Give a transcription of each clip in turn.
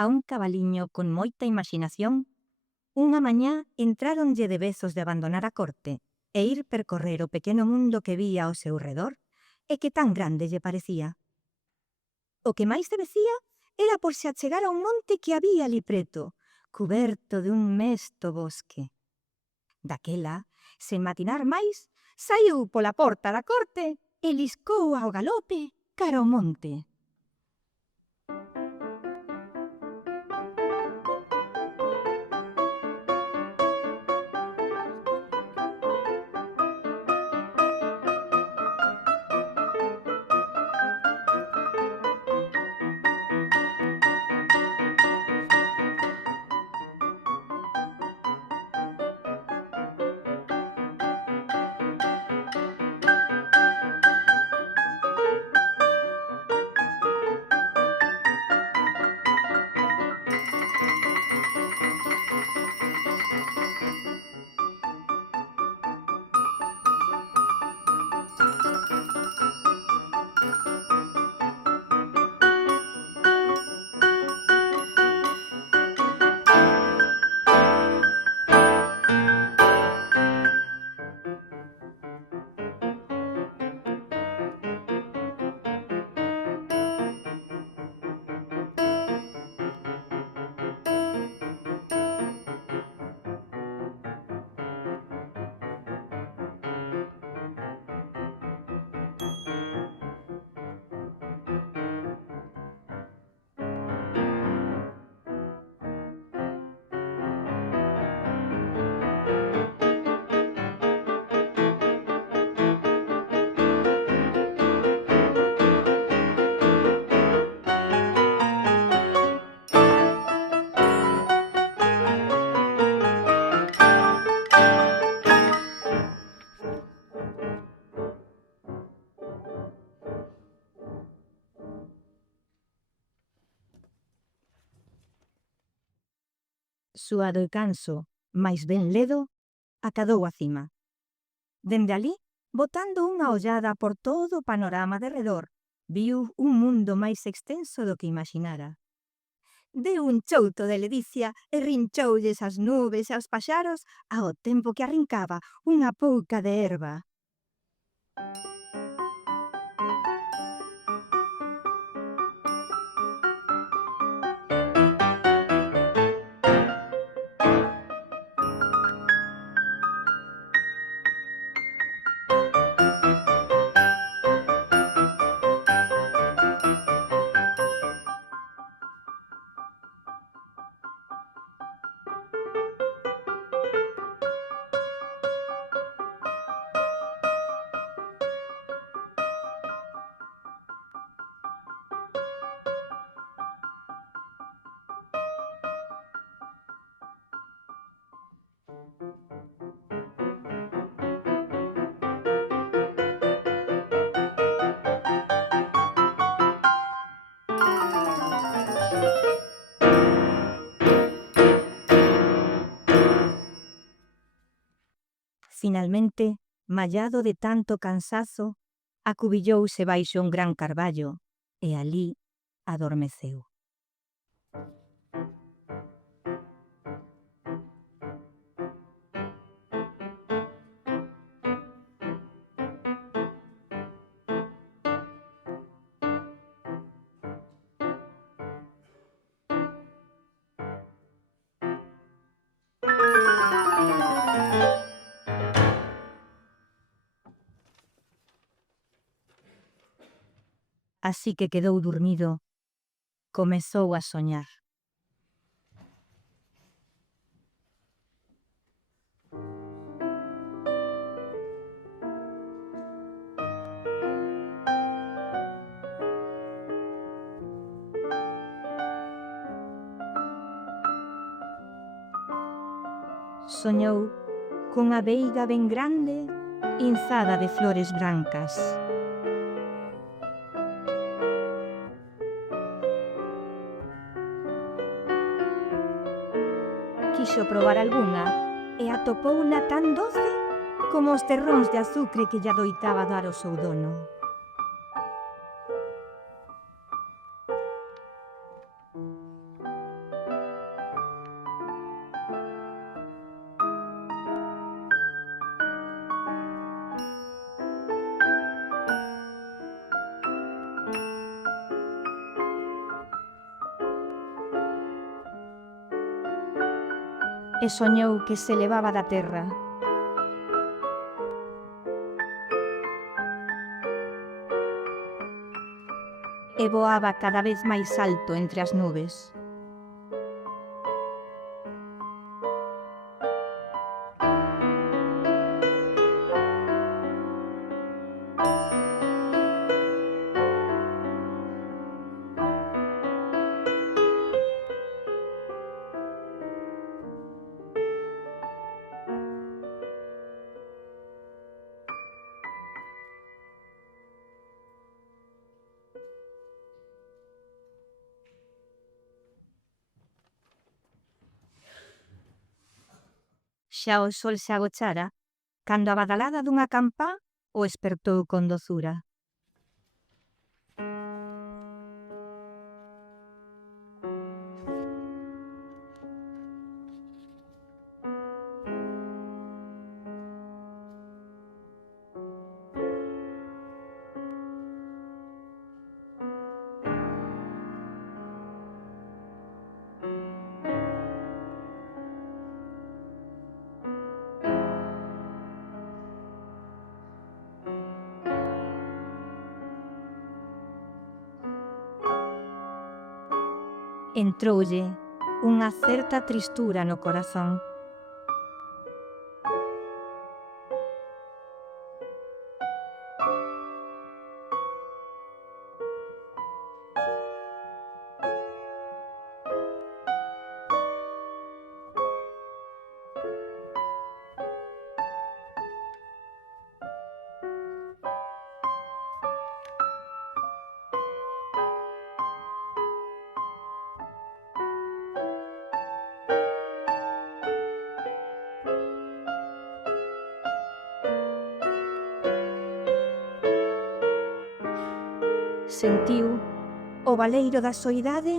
A un cabaliño con moita imaxinación, unha mañá entráronlle de vezos de abandonar a corte e ir percorrer o pequeno mundo que vía ao seu redor e que tan grande lle parecía. O que máis se vecía era por se achegar a un monte que había ali preto, cuberto de un mesto bosque. Daquela, sen matinar máis, saiu pola porta da corte e liscou ao galope cara ao monte. Suado e canso, mais ben ledo, acadou a cima. Dende alí, botando unha ollada por todo o panorama de redor, viu un mundo máis extenso do que imaxinara. Deu un chouto de ledicia e rinchoulles as nubes e aos paxaros ao tempo que arrincaba unha pouca de herba. Finalmente, mallado de tanto cansazo, acubillouse baixo un gran carballo e alí adormeceu. Así que quedou durmido, comezou a soñar. Soñou cunha veiga ben grande, inzada de flores brancas. Quixo probar algunha e atopouna tan doce como os terróns de azucre que lle adoitaba dar o seu dono. e soñou que se levaba da terra. E voaba cada vez máis alto entre as nubes. Xa o sol se agochara, cando a badalada dunha campá o espertou con dozura. Entroulle unha certa tristura no corazón. Sentiu o baleiro da soidade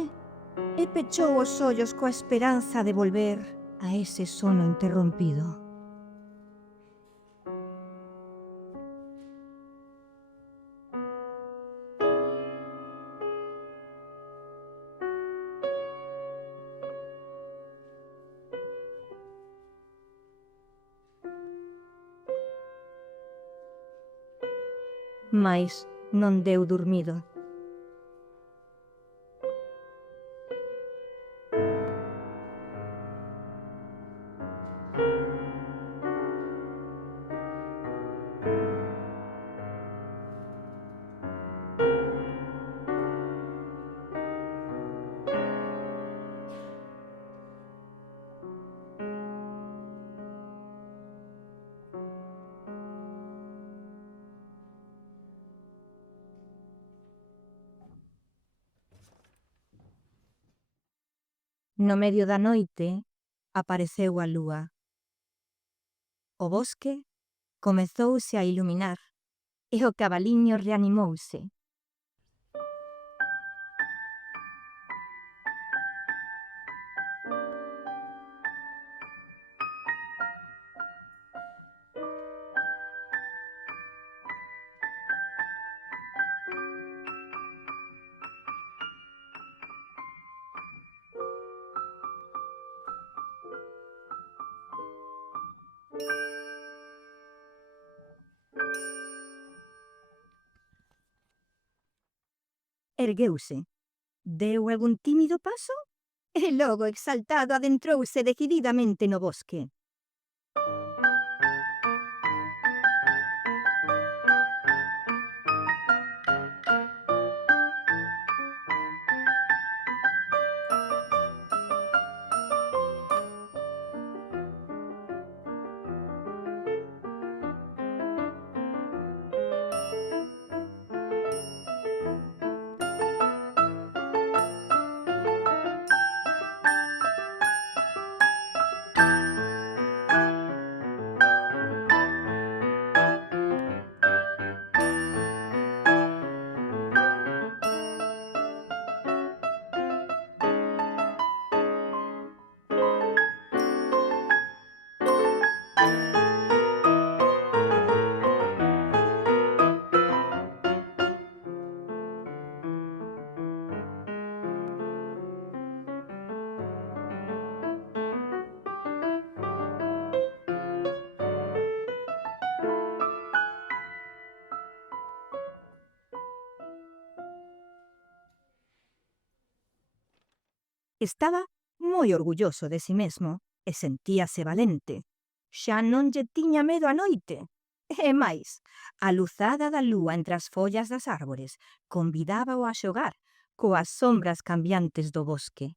e pechou os ollos coa esperanza de volver a ese sono interrompido. Mais non deu durmido. No medio da noite apareceu a lúa. O bosque comezouse a iluminar e o cabaliño reanimouse. Ergueuse, deu algún tímido paso e logo exaltado adentrouse decididamente no bosque. Estaba moi orgulloso de si mesmo e sentíase valente. Xa non lle tiña medo á noite. E máis, a luzada da lúa entre as follas das árbores convidábao a xogar coas sombras cambiantes do bosque.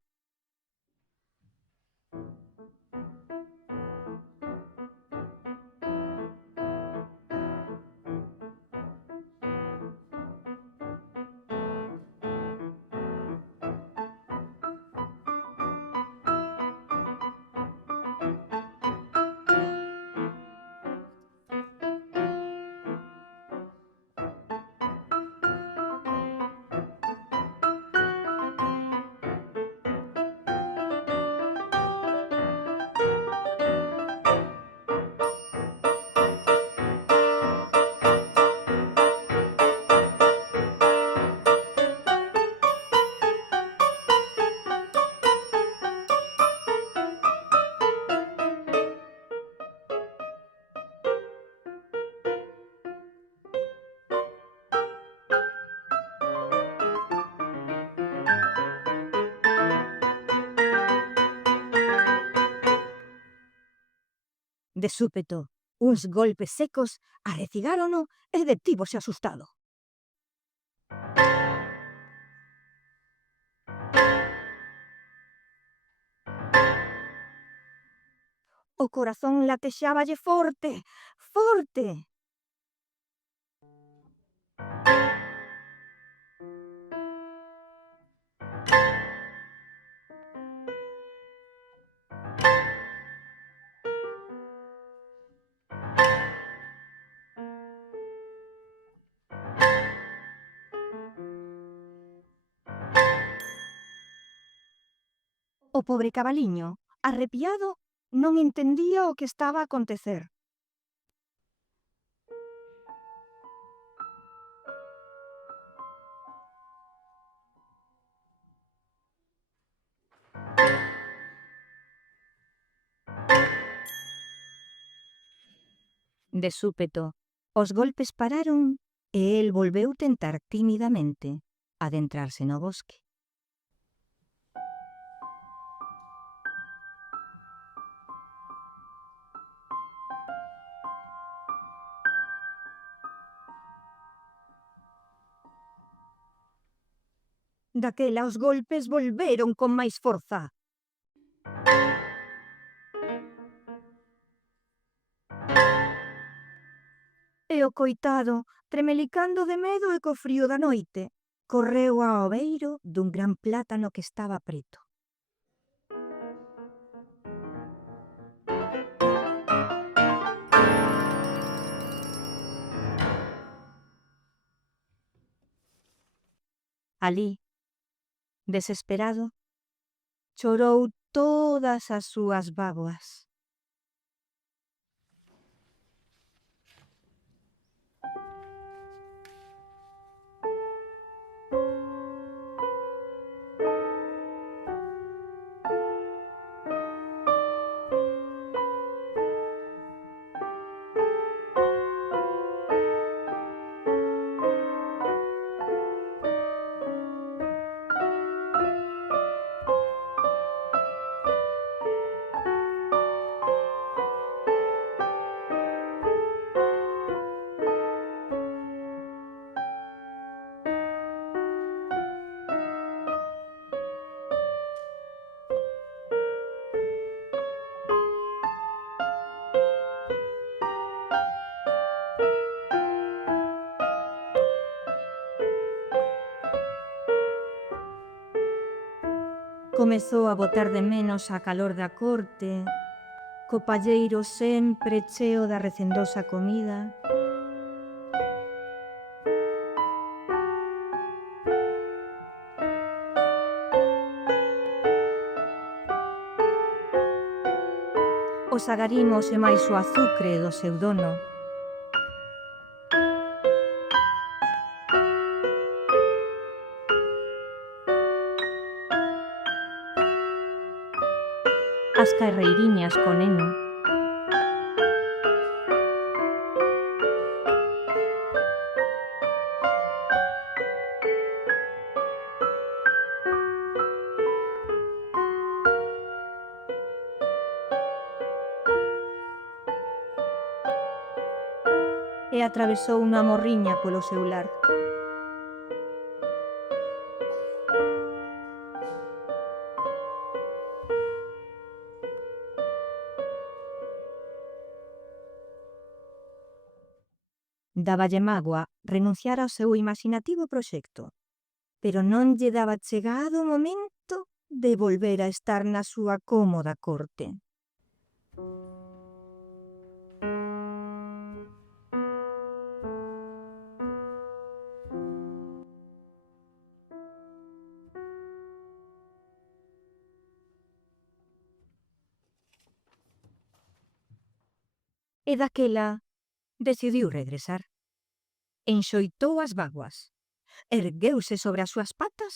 De súpeto, uns golpes secos arrecigárono e detívose asustado. O corazón latexáballe forte, forte. O pobre cabaliño, arrepiado, non entendía o que estaba a acontecer. De súpeto, os golpes pararon e el volveu tentar tímidamente adentrarse no bosque. Daquela os golpes volveron con máis forza. E o coitado, tremelicando de medo e co frío da noite, correu ao beiro dun gran plátano que estaba preto. Alí, desesperado, chorou todas as súas bágoas. Comezou a botar de menos a calor da corte, co palleiro sempre cheo da recendosa comida. Os agarimos e máis o azucre do seu dono. As carreiriñas co neno. e atravesou unha morriña polo seu lar. Dáballe mágoa renunciar ao seu imaxinativo proxecto, pero non lle daba chegado o momento de volver a estar na súa cómoda corte. E daquela decidiu regresar. Enxoitou as bágoas, ergueuse sobre as súas patas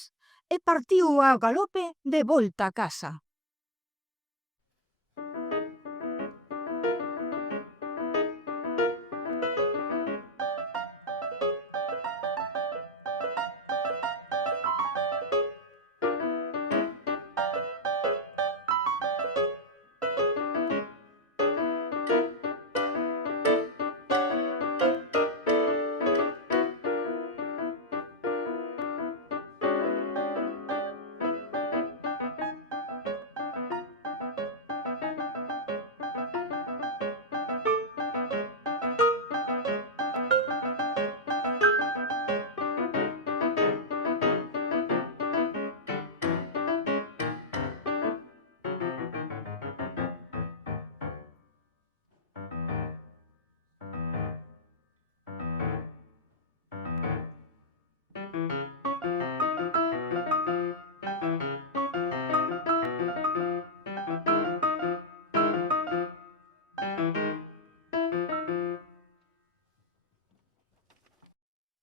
e partiu ao galope de volta a casa.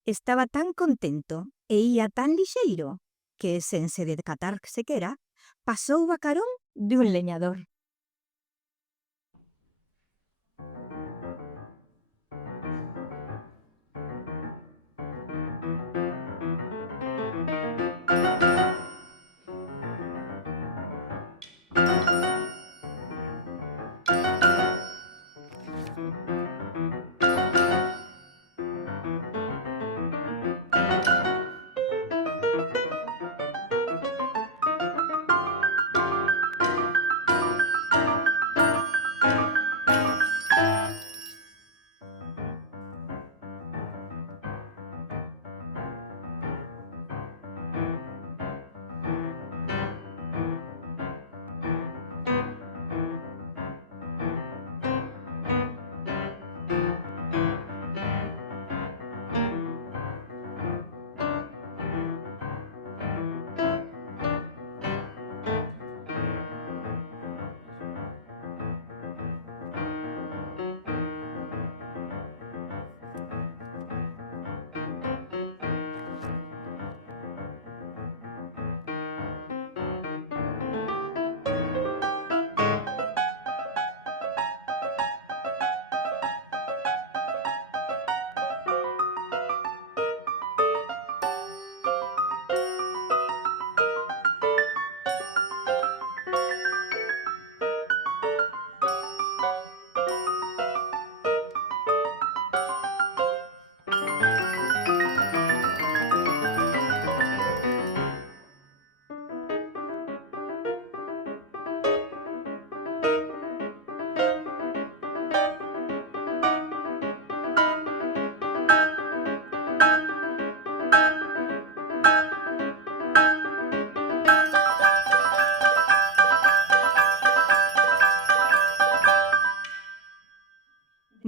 Estaba tan contento e ía tan lixeiro que, sen se decatar sequera, pasou a carón de un leñador.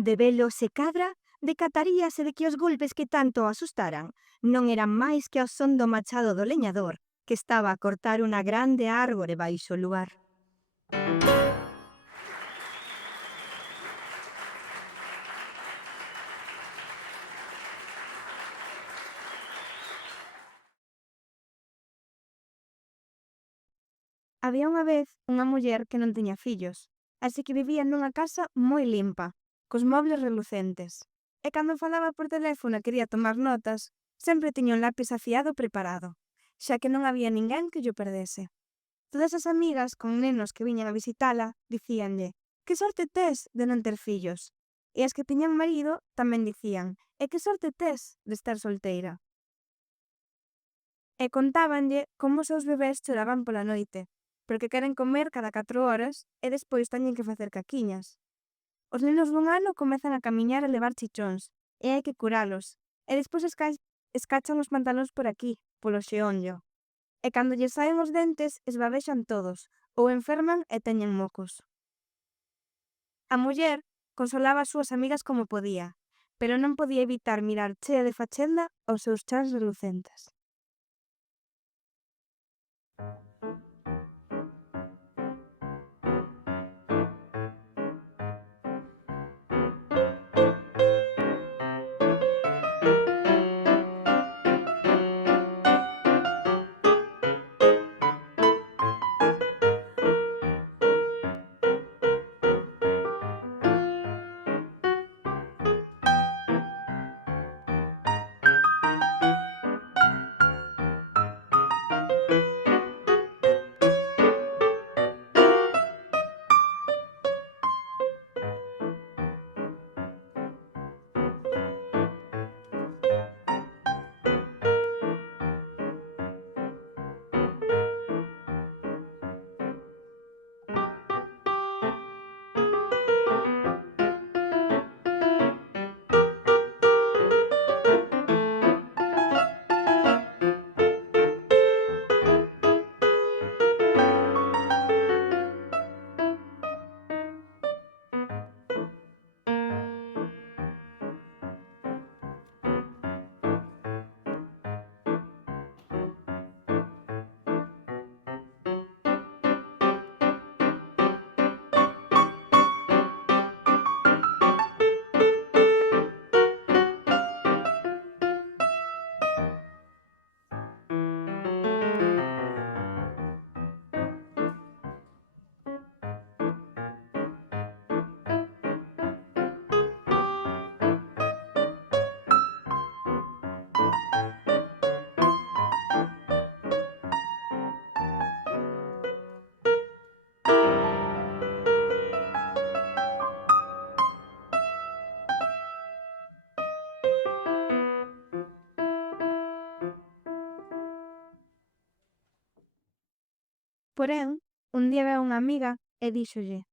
De velo se cadra, decataríase de que os golpes que tanto o asustaran non eran máis que o son do machado do leñador que estaba a cortar unha grande árbore baixo o luar. Había unha vez unha muller que non tiña fillos, así que vivía nunha casa moi limpa, cos mobles relucentes. E cando falaba por teléfono e quería tomar notas, sempre tiña un lápis afiado preparado, xa que non había ninguén que llo perdese. Todas as amigas con nenos que viñan a visitala dicíanlle: "Que sorte tes de non ter fillos". E as que tiñan marido tamén dicían: «E que sorte tes de estar solteira». E contábanlle como os seus bebés choraban pola noite, porque queren comer cada 4 horas e despois teñen que facer caquiñas. Os nenos dun ano comezan a camiñar e levar chichóns, e hai que curalos, e despois escachan os pantalóns por aquí, polo xeonllo. E cando lles saen os dentes, esbabexan todos, ou enferman e teñen mocos. A muller consolaba as súas amigas como podía, pero non podía evitar mirar chea de fachenda aos seus chans relucentes. Porén, un día veu unha amiga e díxolle: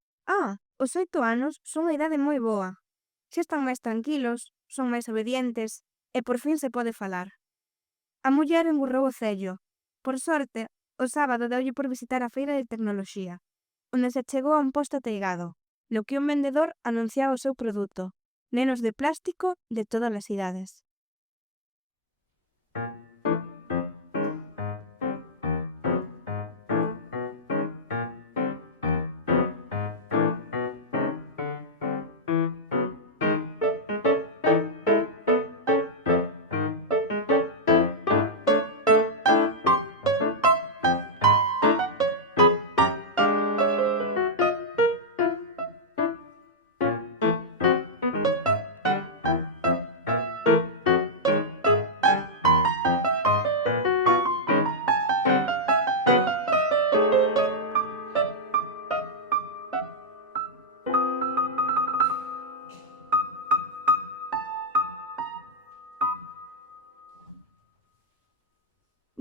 os 8 anos son unha idade moi boa. Xa están máis tranquilos, son máis obedientes e por fin se pode falar. A muller engurrou o cello. Por sorte, o sábado deulle por visitar a feira de tecnoloxía, onde se chegou a un posto ateigado, no que un vendedor anunciaba o seu produto: nenos de plástico de todas as idades.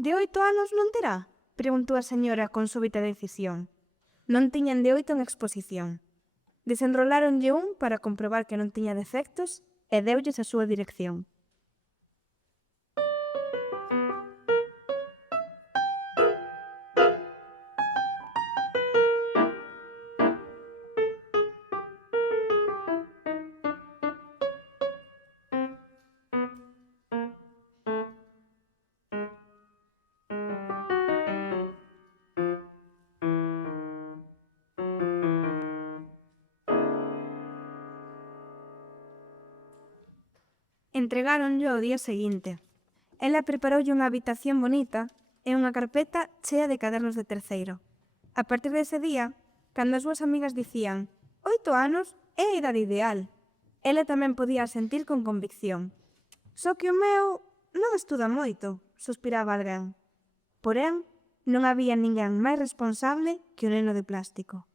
«De 8 anos non terá?» preguntou a señora con súbita decisión. Non tiñan de 8 en exposición. Desenroláronlle un para comprobar que non tiña defectos e deulles a súa dirección. Entregáronllo ao día seguinte. Ela preparoulle unha habitación bonita e unha carpeta chea de cadernos de terceiro. A partir dese día, cando as súas amigas dicían 8 anos é a idade ideal, ela tamén podía sentir con convicción. Só que o meu non estuda moito, suspiraba alguén. Porén, non había ninguén máis responsable que o neno de plástico.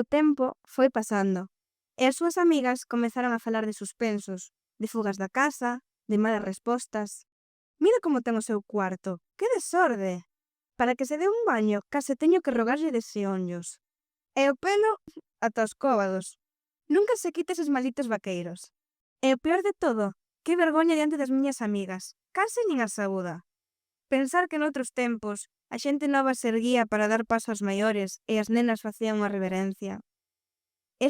O tempo foi pasando, e as súas amigas comezaron a falar de suspensos, de fugas da casa, de malas respostas. Mira como ten o seu cuarto, que desorde! Para que se dé un baño, case teño que rogarlle de xeonllos. E o pelo, ata os cóbados. Nunca se quita eses malditos vaqueiros. E o peor de todo, que vergoña diante das miñas amigas, case nin as saúda. Pensar que noutros tempos a xente nova se erguía para dar paso aos maiores e as nenas facían unha reverencia.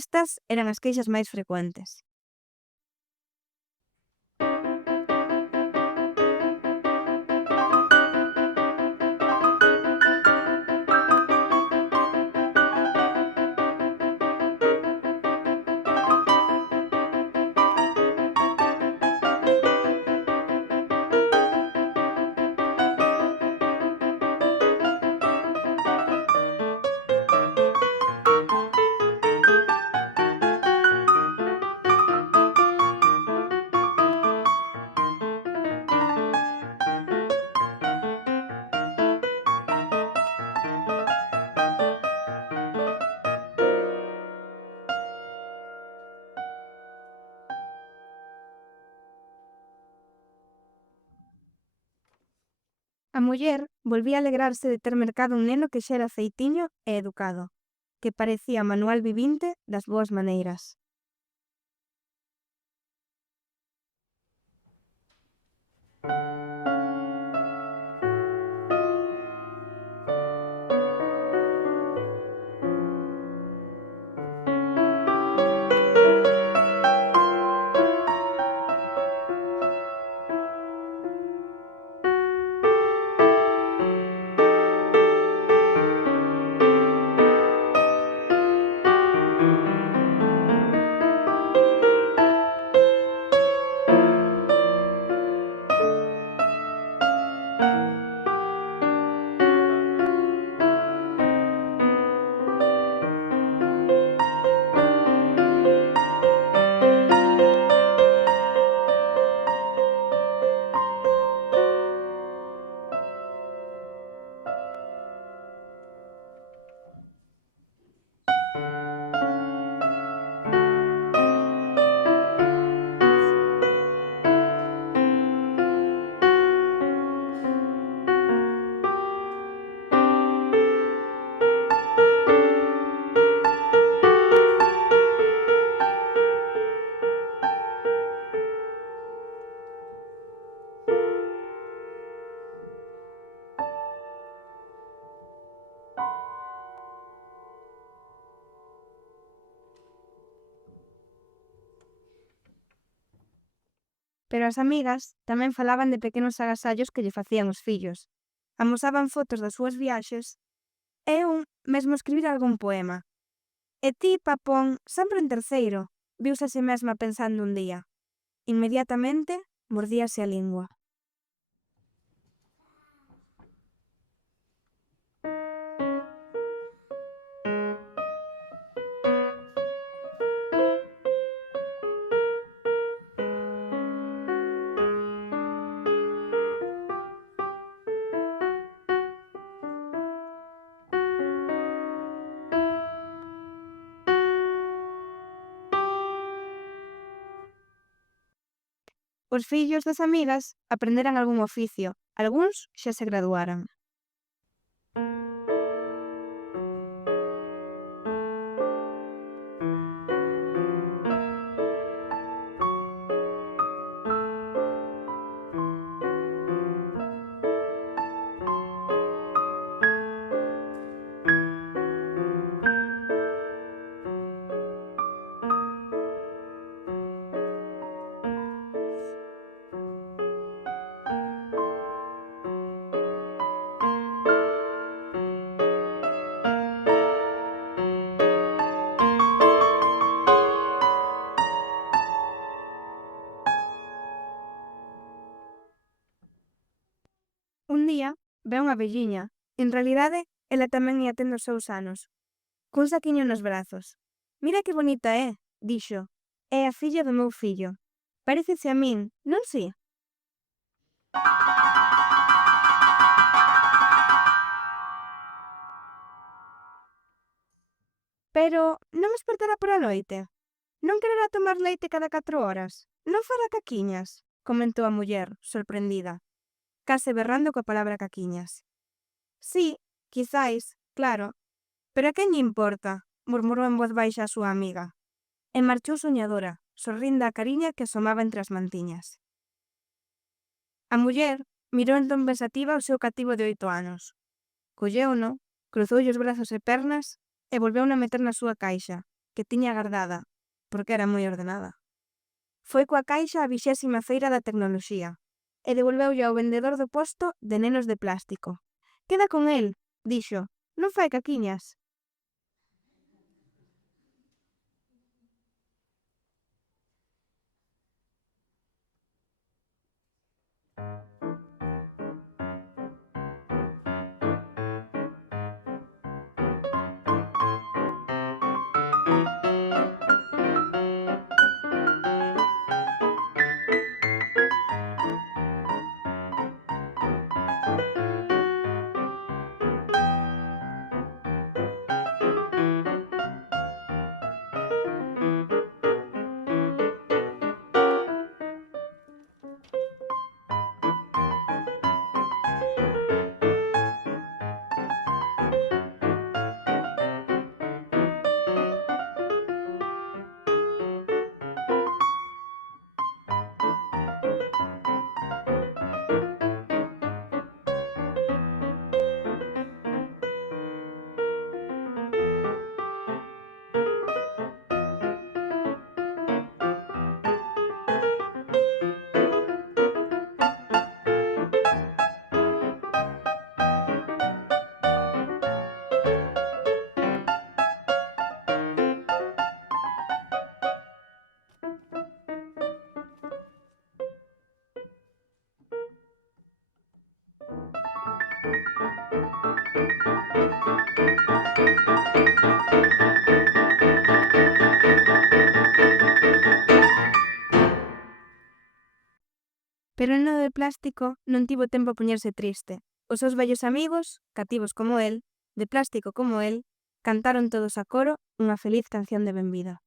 Estas eran as queixas máis frecuentes. A muller volvía a alegrarse de ter mercado un neno que xa era feitiño e educado, que parecía manual vivinte das boas maneiras. Pero as amigas tamén falaban de pequenos agasallos que lle facían os fillos. Amosaban fotos das súas viaxes e un mesmo escribir algún poema. E ti, papón, sempre en terceiro, viuse a si mesma pensando un día. Inmediatamente mordíase a lingua. Os fillos das amigas aprenderan algún oficio, algúns xa se graduaran. Un día, ve unha velliña. En realidade, ela tamén ia tendo os seus anos. Cun saquiño nos brazos. «Mira que bonita é», dixo. «É a filla do meu fillo. Parécese a min, non si?» «Pero non espertará pola noite? Non quererá tomar leite cada 4 horas? Non fará caquiñas?» comentou a muller, sorprendida, case berrando coa palabra caquiñas. «Sí, quizáis, claro, pero a quen lle importa?» murmurou en voz baixa a súa amiga. E marchou soñadora, sorrindo á cariña que asomaba entre as mantiñas. A muller mirou entón pensativa ao seu cativo de 8 anos. Colleuno, cruzoulle os brazos e pernas e volveuno a meter na súa caixa, que tiña gardada, porque era moi ordenada. Foi coa caixa á 20ª feira da tecnoloxía e devolveulle ao vendedor do posto de nenos de plástico. «Queda con el», dixo, «non fai caquiñas». Pero el neno de plástico non tivo tempo a poñerse triste. Os seus vellos amigos, cativos como el, de plástico como el, cantaron todos a coro unha feliz canción de benvida.